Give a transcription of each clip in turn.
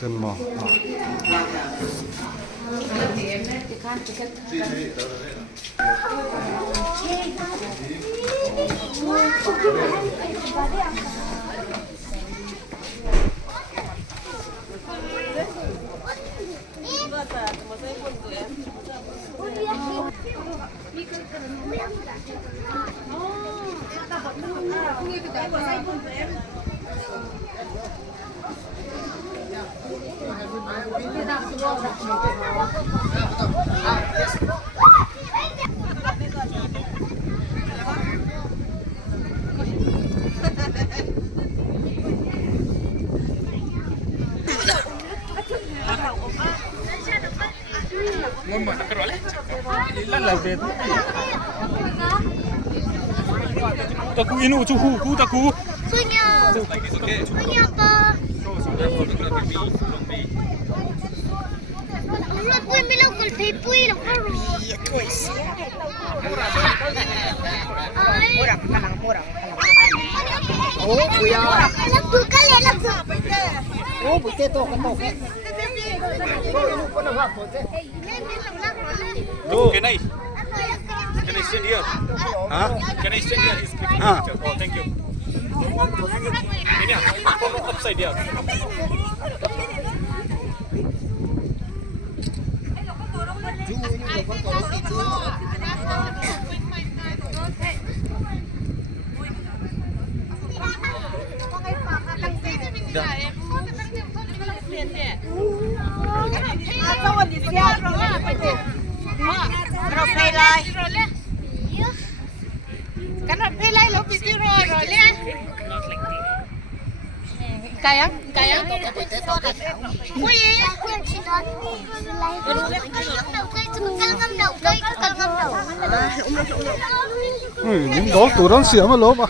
Chân mò. Taku inu cuhu ku taku. Sunya. Sunya apa? Ulat pun bilang kul pipui nak baru. Iya kuis. Murah kalang murah. Oh buya. Anak bukan anak tu. Oh bukan tu kan tu. Oh, can I stand here? Huh? Can I stand here? He's clicking picture. Oh, thank you. Ini upside down. Rồi phê lại. Cái nó phê lại lúc đi rồi lên. Cay á? Cay á? Ui. Những đó tụi nó xỉa mà lốp à.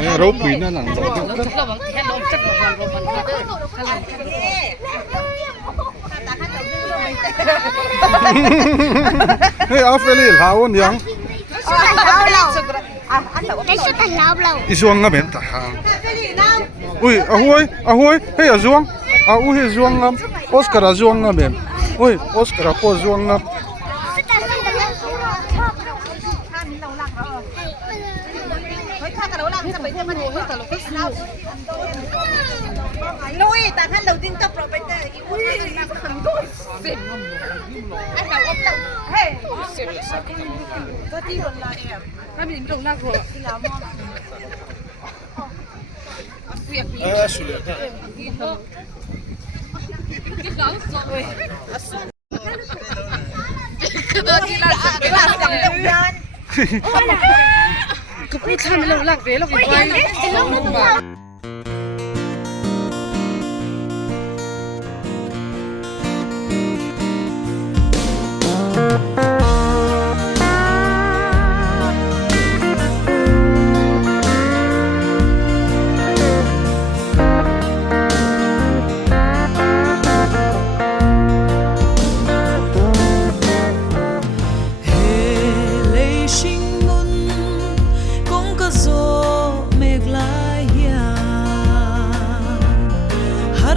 Nè, rốt bị nó nặng rồi. Hey, Ophelia, how on yang? Isuang nga ben ta. Ui, ahoy, hey azuang. Ui azuang ngam. Oscar azuang nga ben. Ui, Oscar po azuang ngam. Nuôi ta khăn đầu tiên tập rồi bây giờ là khẩn đôi xịn anh đầu ông đầu hey có tí luôn là em nó bị trùng năng của thì làm ngon việc gì cái đó rồi cái đó chỉ là cầm đồng nhân cứ biết tham lâu lạc thế là phải quay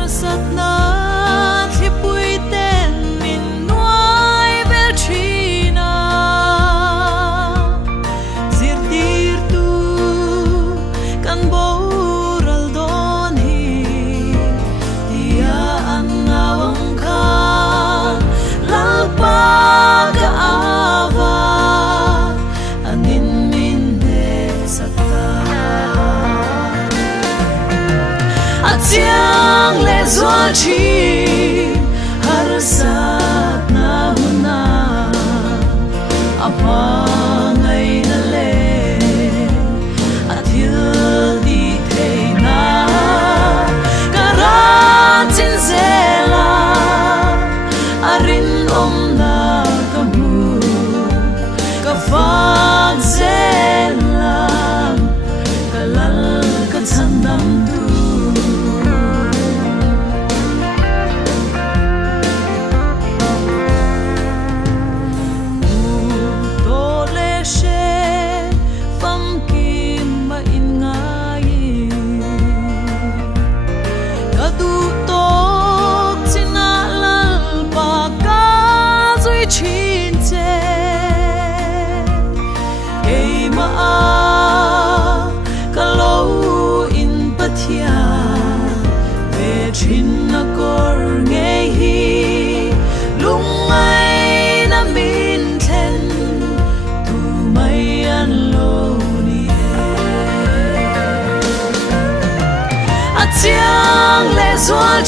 Satna thi pui ten min nuai bel tri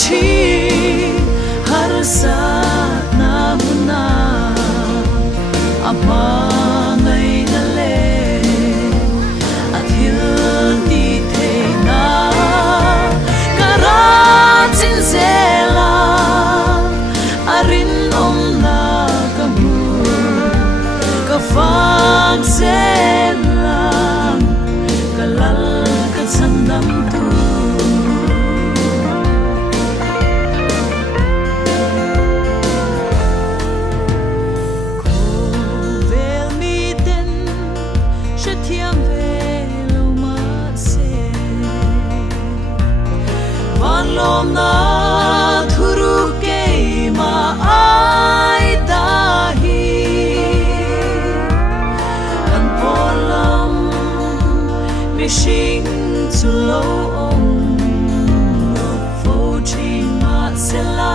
chi har sat na huna ama ngai na le athil ti the na kara chin zela arin om na kamu ka fang zela kalal ka chandam tu lom na thuru ke ma ai da hi an polam mishing to lo om fo chi ma sela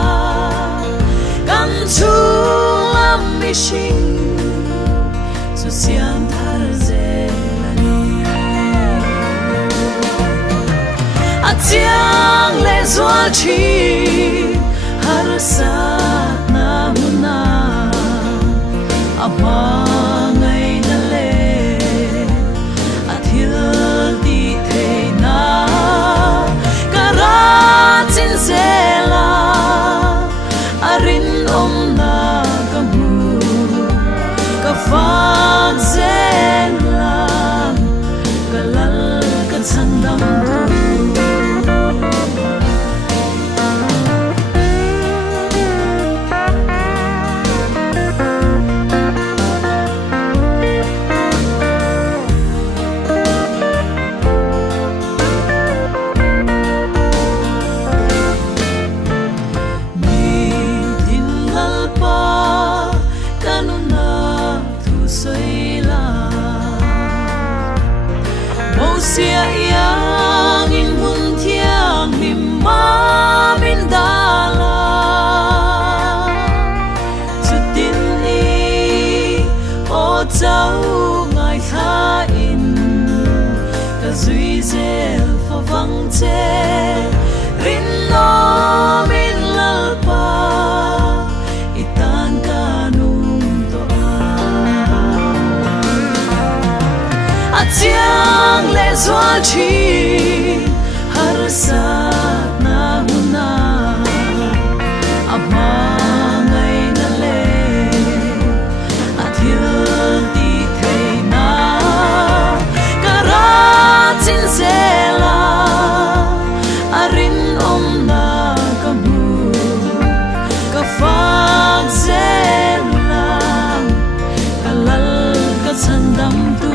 kan chu lam mishing to siam thar zelani atiang le zwa chi har sat na huna ama ngai na le athil ti the na kara chin zela arin om na kamu ka fang zela kalal kan sandam sia yang in mun thiang mi ma min dala chutin i o chau ngai tha in ka zui zel fa vang che rin no min lalpa itan kanum to a chiang le zwa chi har sat na huna ama ngai na le athil ti the na kara chin zela arin om na kamu ka fang zela kalal ka chandam tu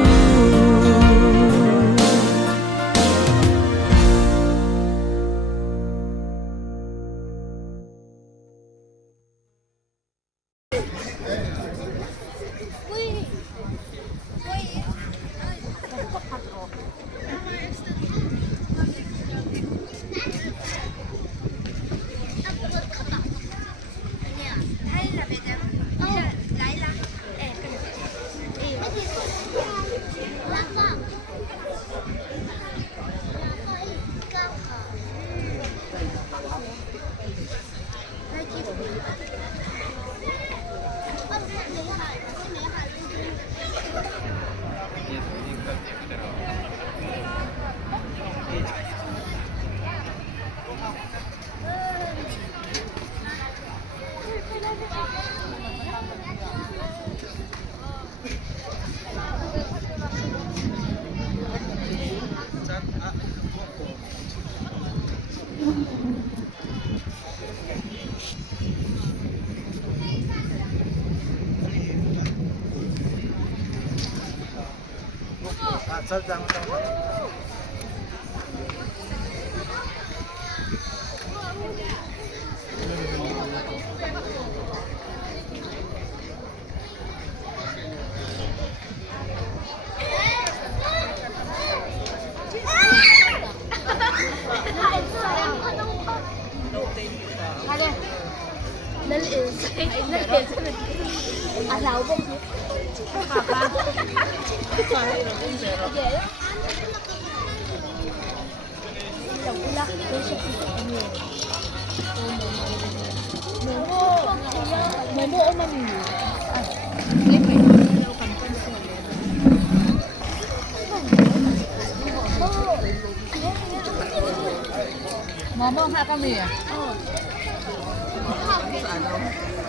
Mama ha kami à?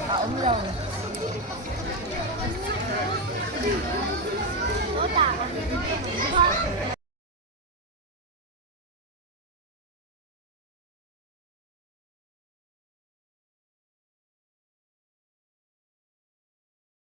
Ống dầu. Có tạc